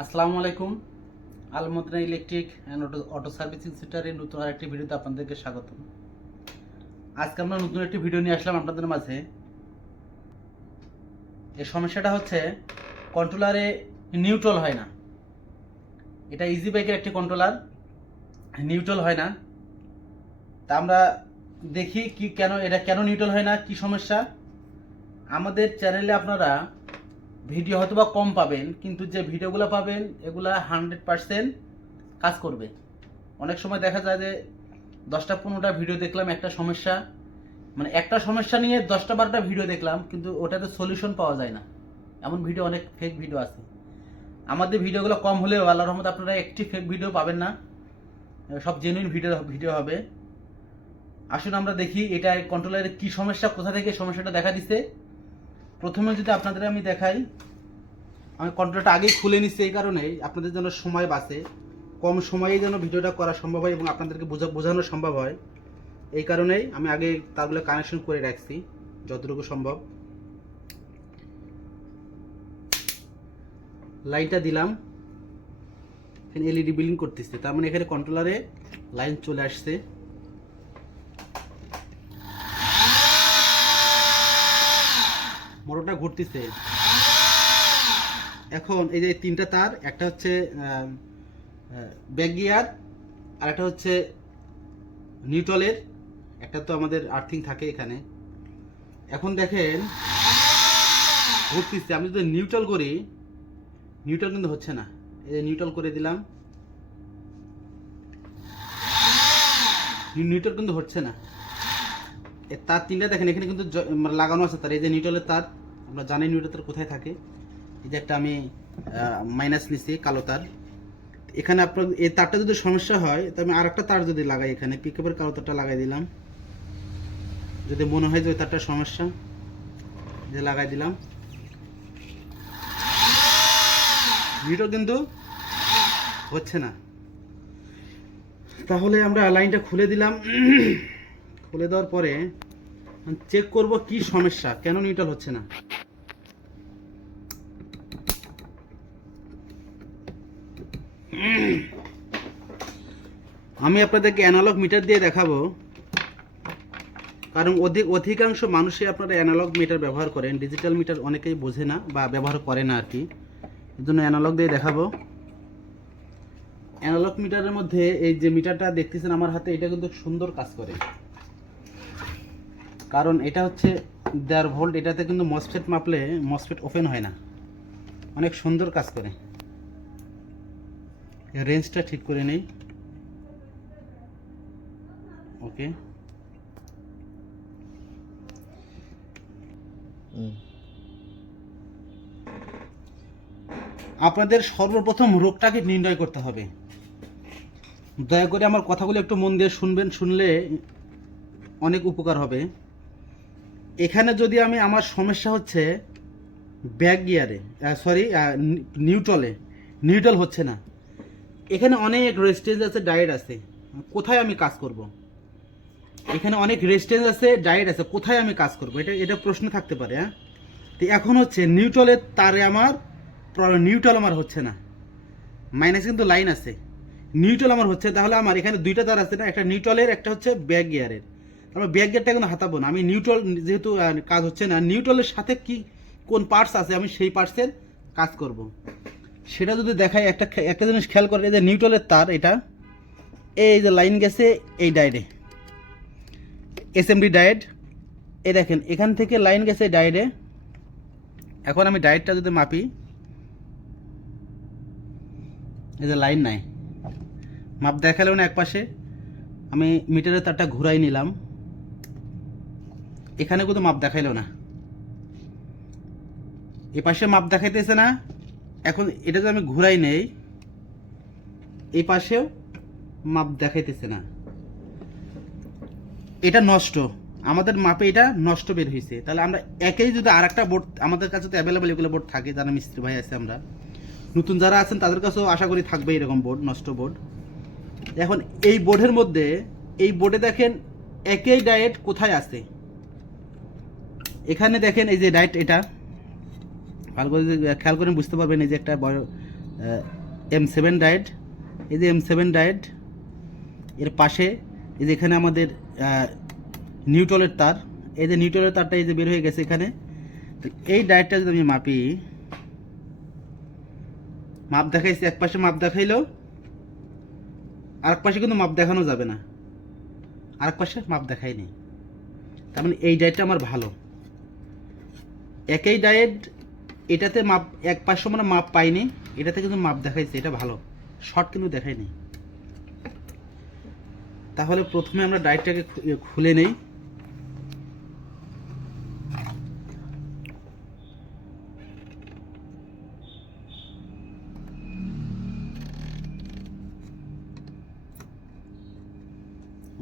আসসালামু আলাইকুম। আলমদনা electric and auto auto servicing সেন্টারের নতুন আরেকটি ভিডিওতে আপনাদেরকে স্বাগত আজকে আমরা নতুন একটি ভিডিও নিয়ে আসলাম আপনাদের মাঝে। এই সমস্যাটা হচ্ছে কন্ট্রোলারে নিউট্রাল হয় না। এটা ইজি বাইকের একটি কন্ট্রোলার নিউট্রাল হয় না। তা আমরা দেখি কি কেন এটা কেন নিউট্রাল হয় না? কি সমস্যা? আমাদের চ্যানেলে আপনারা ভিডিও হয়তো বা কম পাবেন, কিন্তু যে ভিডিওগুলো পাবেন, এগুলা হান্ড্রেড পারসেন্ট কাজ করবে। অনেক সময় দেখা যায় যে দশটা পনেরোটা ভিডিও দেখলাম, একটা সমস্যা। মানে একটা সমস্যা নিয়ে দশটা বারোটা ভিডিও দেখলাম, কিন্তু ওটাতে সলিউশন পাওয়া যায় না। এমন ভিডিও অনেক ফেক ভিডিও আছে। আমাদের ভিডিওগুলো কম হলেও আল্লাহ রহমত আপনারা একটি ফেক ভিডিও পাবেন না। সব জেনুইন ভিডিও ভিডিও হবে। আসুন আমরা দেখি এটা কন্ট্রোলারের কি সমস্যা, কোথা থেকে সমস্যাটা দেখা দিচ্ছে প্রথমে যদি আপনাদের আমি দেখাই, আমি কন্ট্রোলটা আগেই খুলে নিচ্ছি এই কারণেই আপনাদের জন্য সময় বাঁচে। কম সময়ে যেন ভিডিওটা করা সম্ভব হয় এবং আপনাদেরকে বোঝা বোঝানো সম্ভব হয়। এই কারণেই আমি আগে তারগুলো কানেকশন করে রাখছি, যতটুকু সম্ভব। লাইনটা দিলাম। এখানে এলইডি বিলিং করতেছে। তার মানে এখানে কন্ট্রোলারে লাইন চলে আসছে। মোটরটা ঘুরতেছে। এখন এই যে তিনটা তার, একটা হচ্ছে ব্যাক গিয়ার আর একটা হচ্ছে নিউট্রলের একটা তো আমাদের আর্থিং থাকে এখানে। এখন দেখেন, ঘুরতেছে। আমি যদি নিউট্রাল করি, নিউট্রাল কিন্তু হচ্ছে না। এই যে নিউট্রাল করে দিলাম। নিউট্রাল কিন্তু হচ্ছে না। তার তিনটা দেখেন, এখানে কিন্তু মানে লাগানো আছে তার। এই যে নিউট্রালের তার, আমরা জানি নিউট্রাল তার কোথায় থাকে। এই যে একটা আমি মাইনাস নিছি, কালো তার। এখানে আপনার, এই তারটা যদি সমস্যা হয়, তো আমি আর একটা তার যদি লাগাই এখানে পিকআপের কালো তারটা লাগাই দিলাম। যদি মনে হয় যে ওই তারটা সমস্যা, যে লাগাই দিলাম। নিউট্রাল কিন্তু হচ্ছে না। তাহলে আমরা লাইনটা খুলে দিলাম। খুলে দেওয়ার পরে চেক করব কি সমস্যা, কেন নিউট্রাল হচ্ছে না। আমি আপনাদেরকে অ্যানালগ মিটার দিয়ে দেখাবো। কারণ অধিক অধিকাংশ মানুষই আপনারা অ্যানালগ মিটার ব্যবহার করেন ডিজিটাল মিটার অনেকেই বোঝে না বা ব্যবহার করে না আর কি এর জন্য অ্যানালগ দিয়ে দেখাবো। অ্যানালগ মিটারের মধ্যে এই যে মিটারটা দেখতেছেন, আমার হাতে এটা কিন্তু সুন্দর কাজ করে। কারণ এটা হচ্ছে দেড় ভোল্ট এটাতে কিন্তু মসফেট মাপলে মসফেট ওপেন হয় না। অনেক সুন্দর কাজ করে। রেঞ্জটা ঠিক করে নেই। ওকে। আপনাদের সর্বপ্রথম রোগটাকে নির্ণয় করতে হবে। দয়া করে আমার কথাগুলো একটু মন দিয়ে শুনবেন শুনলে অনেক উপকার হবে। এখানে যদি আমি আমার সমস্যা হচ্ছে ব্যাক গিয়ারে সরি নিউট্রলে, নিউট্রাল হচ্ছে না। এখানে অনেক রেজিস্টেন্স আছে ডায়েট আছে। কোথায় আমি কাজ করব। এখানে অনেক রেজিস্টেন্স আছে ডায়েট আছে। কোথায় আমি কাজ করব? এটা এটা প্রশ্ন থাকতে পারে হ্যাঁ? তো এখন হচ্ছে নিউট্রলের তারে আমার নিউট্রাল আমার হচ্ছে না। মাইনাস কিন্তু লাইন আছে। নিউট্রাল আমার হচ্ছে, তাহলে আমার এখানে দুইটা তার আছে না? একটা নিউট্রালের, একটা হচ্ছে ব্যাক গিয়ারের। আমরা ব্যাক গিয়ারটা কিন্তু হাতাবো না। আমি নিউট্রাল যেহেতু কাজ হচ্ছে না নিউট্রালের সাথে কি, কোন পার্টস আছে, আমি সেই পার্টসের কাজ করব। সেটা যদি দেখাই, একটা একটা জিনিস খেয়াল করে, এই যে নিউট্রালের তার, এটা, এই যে লাইন গেছে এই ডায়েটে এসএমডি ডায়েট এই দেখেন, এখান থেকে লাইন গেছে ডায়েটে এখন আমি ডায়েটটা যদি মাপি, এই যে লাইন নাই। মাপ দেখালেও না এক পাশে আমি মিটারের তারটা ঘুরাই নিলাম। এখানে কিন্তু মাপ দেখাইলো না। এ পাশে মাপ দেখাইতেছে না। এখন এটা যদি আমি ঘুরাই নেই এই পাশেও মাপ দেখাইতেছে না। এটা নষ্ট। আমাদের মাপে এটা নষ্ট বের হয়েছে তাহলে আমরা একেই যদি আর একটা বোর্ড, আমাদের কাছে তো অ্যাভেলেবেল এগুলো বোর্ড থাকে, যারা মিস্ত্রি ভাই আছে আমরা। নতুন যারা আছেন, তাদের কাছেও আশা করি থাকবে এরকম বোর্ড, নষ্ট বোর্ড। এখন এই বোর্ডের মধ্যে, এই বোর্ডে দেখেন একই ডায়েট কোথায় আছে। এখানে দেখেন এই যে ডায়েট এটা। ভালো করে খেয়াল করে বুঝতে পারবেন এই যে একটা বড় এম সেভেন ডায়েট এই যে এম সেভেন ডায়েট এর পাশে এই যে এখানে আমাদের নিউটলের তার। এই যে নিউটলের তারটা এই যে বের হয়ে গেছে এখানে। এই ডায়েটটা যদি আমি মাপি, মাপ দেখাইছি, এক পাশে মাপ দেখাইলেও আরেক পাশে কিন্তু মাপ দেখানো যাবে না। আরেক পাশে মাপ দেখায়নি। তার মানে এই ডায়েটটা আমার ভালো। একই ডায়েট এটাতে মাপ, এক পাশে মানে মাপ পাইনি, এটাতে কিন্তু মাপ দেখাইছে, এটা ভালো। শর্ট কিন্তু দেখায়নি তাহলে প্রথমে আমরা ডায়েটটাকে ইয়ে খুলে নেই।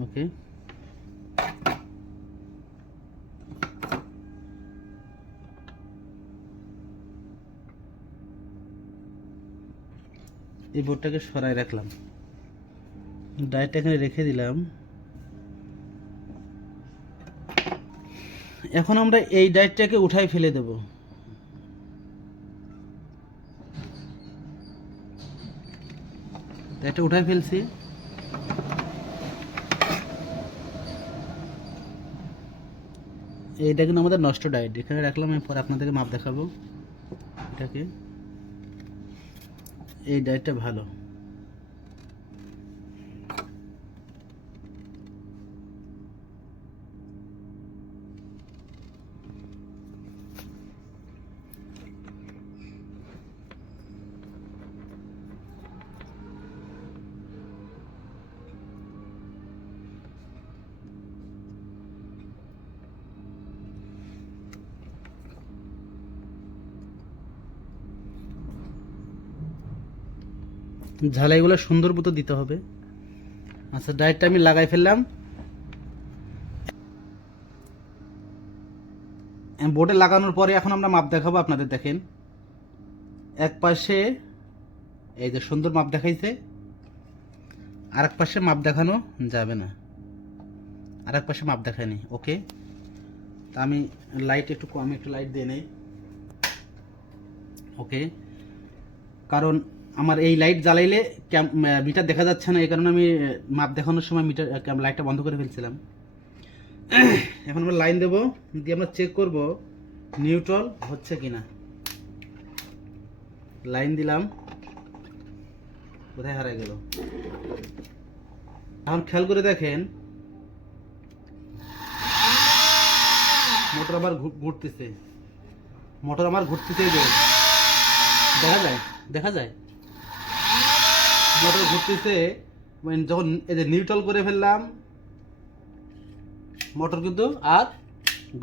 ওকে এই বোর্ডটাকে সরাই রাখলাম। ডায়েটটা এখানে রেখে দিলাম। এখন আমরা এই ডায়েটটাকে উঠাই ফেলে দেব। ডায়েটটা উঠাই ফেলছি। এইটা কিন্তু আমাদের নষ্ট ডায়েট এখানে রাখলাম আমি পরে আপনাদেরকে মাপ দেখাবো। এটাকে। এই ডায়েটটা ভালো। ঝালাইগুলো সুন্দর মতো দিতে হবে। আচ্ছা ডায়েটটা আমি লাগাই ফেললাম। বোর্ডে লাগানোর পরে এখন আমরা মাপ দেখাবো আপনাদের, দেখেন। এক পাশে, এই যে সুন্দর মাপ দেখাইছে আর এক পাশে মাপ দেখানো যাবে না। আর এক পাশে মাপ দেখায়নি, ওকে। তা আমি লাইট একটু আমি একটু লাইট দিয়ে নেই। ওকে। কারণ আমার এই লাইট জ্বালাইলে মিটার দেখা যাচ্ছে না, এই কারণে আমি মাপ দেখানোর সময় মিটার লাইটটা বন্ধ করে ফেলছিলাম। এখন আমরা লাইন দেবো, দিয়ে আমরা চেক করব নিউট্রল হচ্ছে কি না লাইন দিলাম, কোথায় হারাই গেল? এখন খেয়াল করে দেখেন মোটর আবার ঘুরতেছে। মোটর আমার ঘুরতেছে দেখা যায়? দেখা যায়? মোটর ঘুরতেছে মানে যখন এই যে নিউট্রাল করে ফেললাম, মোটর কিন্তু আর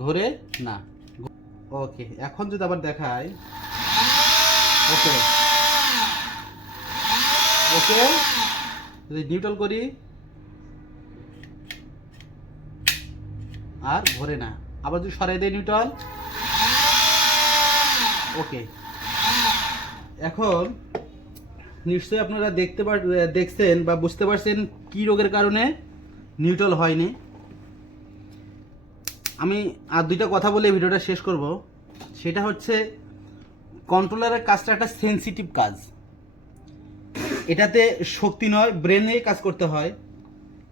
ঘোরে না। ওকে এখন যদি আবার দেখায় ওকে ওকে যদি নিউট্রাল করি, আর ঘোরে না। আবার যদি সরাই দেয় নিউট্রাল ওকে এখন নিশ্চয়ই আপনারা দেখতে দেখছেন বা বুঝতে পারছেন কি রোগের কারণে নিউট্রাল হয়নি। আমি আর দুইটা কথা বলে ভিডিওটা শেষ করব। সেটা হচ্ছে কন্ট্রোলারের কাজটা একটা সেনসিটিভ কাজ। এটাতে শক্তি নয় ব্রেনে কাজ করতে হয়।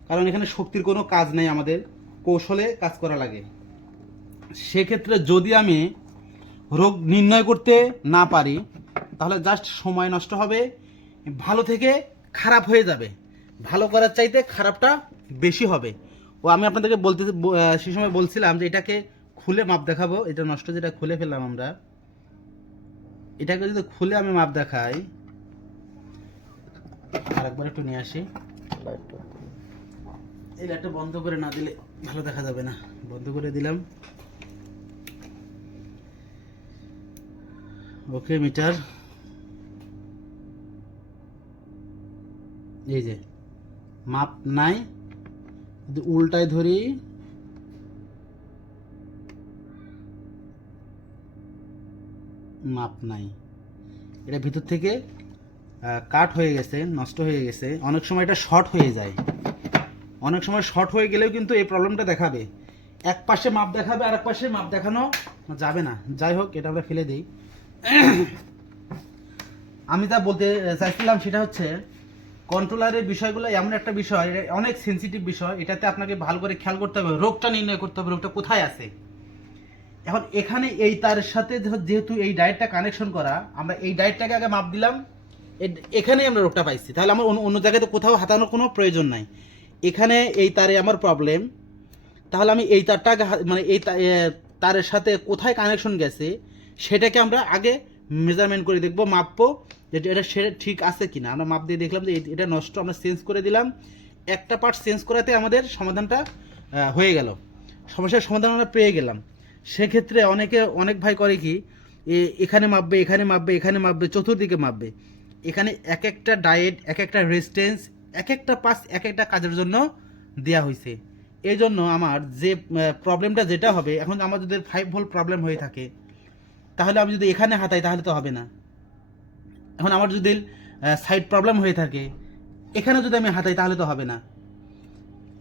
কারণ এখানে শক্তির কোনো কাজ নেই আমাদের, কৌশলে কাজ করা লাগে। সেক্ষেত্রে যদি আমি রোগ নির্ণয় করতে না পারি, তাহলে জাস্ট সময় নষ্ট হবে। ভালো থেকে খারাপ হয়ে যাবে। ভালো করার চাইতে খারাপটা বেশি হবে। ও আমি আপনাদেরকে বলতে সেই সময় বলছিলাম যে এটাকে খুলে মাপ দেখাবো। এটা নষ্ট যেটা খুলে ফেললাম আমরা। এটাকে যদি খুলে আমি মাপ দেখাই, আরেকবার একটু নিয়ে আসি। এই লাইটটা বন্ধ করে না দিলে ভালো দেখা যাবে না। বন্ধ করে দিলাম। Okay, meter. এই যে, মাপ নাই, যদি উল্টায় ধরি, মাপ নাই। এটা ভিতর থেকে কাট হয়ে গেছে, নষ্ট হয়ে গেছে। অনেক সময় এটা শর্ট হয়ে যায়। অনেক সময় শর্ট হয়ে গেলেও কিন্তু এই প্রবলেমটা দেখাবে। এক পাশে মাপ দেখাবে আর এক পাশে মাপ দেখানো যাবে না। যাই হোক, এটা আমরা ফেলে দিই। আমি যা বলতে চাইছিলাম সেটা হচ্ছে কন্ট্রোলারের বিষয়গুলো এমন একটা বিষয় অনেক সেন্সিটিভ বিষয়, এটাতে আপনাকে ভালো করে খেয়াল করতে হবে, রোগটা নির্ণয় করতে হবে, রোগটা কোথায় আছে? এখন এখানে এই তার সাথে যেহেতু এই ডায়েটটা কানেকশন করা, আমরা এই ডায়েটটাকে আগে মাপ দিলাম এখানেই আমরা রোগটা পাইছি। তাহলে আমার অন্য- জায়গায় তো কোথাও হাতানোর কোনো প্রয়োজন নাই। এখানে এই তারে আমার প্রবলেম তাহলে আমি এই তারটা মানে এই তারের সাথে কোথায় কানেকশন গেছে, সেটাকে আমরা আগে মেজারমেন্ট করে দেখব, মাপবো যে এটা সে ঠিক আছে কি না আমরা মাপ দিয়ে দেখলাম যে এটা নষ্ট আমরা চেঞ্জ করে দিলাম। একটা পার্ট চেঞ্জ করাতে আমাদের সমাধানটা হয়ে গেল। সমস্যার সমাধান আমরা পেয়ে গেলাম। সেক্ষেত্রে অনেকে, অনেক ভাই করে কি এখানে মাপবে এখানে মাপবে এখানে মাপবে, চতুর্দিকে মাপবে। এখানে এক একটা ডায়েট এক একটা রেজিস্ট্যান্স এক একটা পাস এক একটা কাজের জন্য দেয়া হয়েছে এই জন্য আমার যে প্রবলেমটা যেটা হবে, এখন যদি ফাইভ ভোল্ট প্রবলেম হয়ে থাকে। তাহলে আমি যদি এখানে হাতাই তাহলে তো হবে না। এখন আমার যদি সাইড প্রবলেম হয়ে থাকে, এখানে যদি আমি হাতাই তাহলে তো হবে না।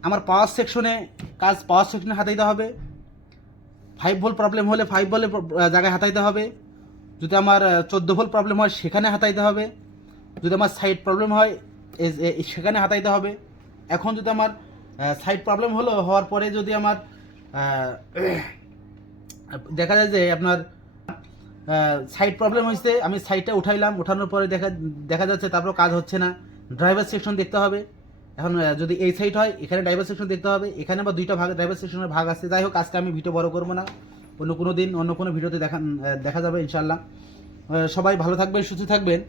আমার পাওয়ার সেকশনে কাজ পাওয়ার সেকশনে হাতাইতে হবে। ফাইভ ভোল্ট প্রবলেম হলে ফাইভ ভোল্টের জায়গায় হাতাইতে হবে। যদি আমার চোদ্দ ভোল্ট প্রবলেম হয়, সেখানে হাতাইতে হবে। যদি আমার সাইড প্রবলেম হয় সেখানে হাতাইতে হবে। এখন যদি আমার সাইড প্রবলেম হলো, হওয়ার পরে যদি আমার দেখা যায় যে আপনার সাইড প্রবলেম হয়েছে আমি সাইডটা উঠাইলাম, উঠানোর পরে দেখা দেখা যাচ্ছে তারপর কাজ হচ্ছে না। ড্রাইভার সেকশন দেখতে হবে। এখন যদি এই সাইড হয়, এখানে ড্রাইভার সেকশন দেখতে হবে, এখানে বা দুইটা ভাগ ড্রাইভার সেকশনের ভাগ আছে। যাই হোক, আজকে আমি ভিডিও বড় করব না। অন্য কোনো দিন, অন্য কোনো ভিডিওতে দেখা দেখা যাবে ইনশাল্লাহ সবাই ভালো থাকবেন, সুস্থ থাকবেন।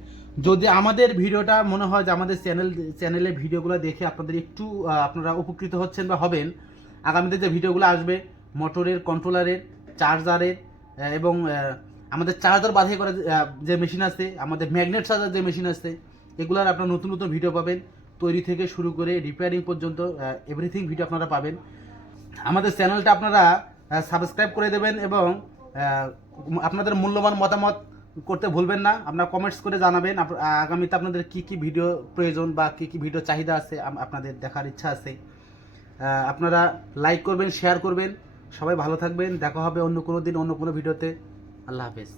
যদি আমাদের ভিডিওটা মনে হয় যে আমাদের চ্যানেল চ্যানেলের ভিডিওগুলো দেখে আপনাদের একটু আপনারা উপকৃত হচ্ছেন বা হবেন, আগামীতে যে ভিডিওগুলো আসবে মোটরের কন্ট্রোলারের চার্জারের এবং আমাদের চার্জার বাধাই করা যে, মেশিন আছে আমাদের ম্যাগনেট চার্জার যে মেশিন আছে এগুলার আপনারা নতুন নতুন ভিডিও পাবেন। তৈরি থেকে শুরু করে রিপেয়ারিং পর্যন্ত এভরিথিং ভিডিও আপনারা পাবেন। আমাদের চ্যানেলটা আপনারা সাবস্ক্রাইব করে দেবেন এবং আপনাদের মূল্যবান মতামত করতে ভুলবেন না। আপনারা কমেন্টস করে জানাবেন আগামীতে আপনাদের কি কি ভিডিও প্রয়োজন বা কি কি ভিডিও চাহিদা আছে আপনাদের দেখার ইচ্ছা আছে। আপনারা লাইক করবেন শেয়ার করবেন। সবাই ভালো থাকবেন। দেখা হবে অন্য কোনো দিন অন্য কোনো ভিডিওতে আল্লাহ হাফেজ।